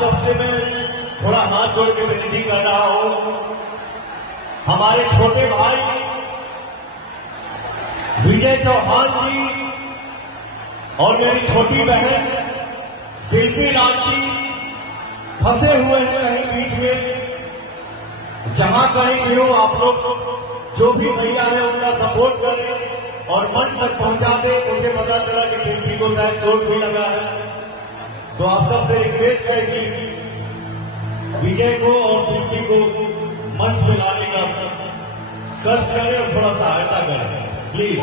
सबसे मैं थोड़ा हाथ जोड़ के विनती कर रहा हूं। हमारे छोटे भाई विजय चौहान जी और मेरी छोटी बहन शिल्पी लाल जी फंसे हुए हैं कहीं बीच में। जहां कहीं भी हो आप लोग जो भी भैया है उनका सपोर्ट करें और मंच तक पहुंचा दे। मुझे पता चला कि शिल्पी को शायद चोट भी लगा है, तो आप सबसे रिक्वेस्ट है कि विजय को और शिल्पी को मंच में लाने का कष्ट करें और थोड़ा सहायता करें प्लीज।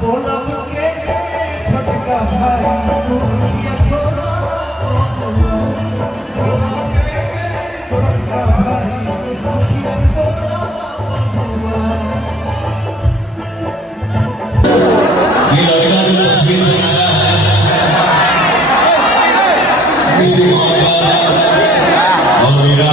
बोला के छोटका भाई ये लड़का जो तस्वीर बनाया है और मेरा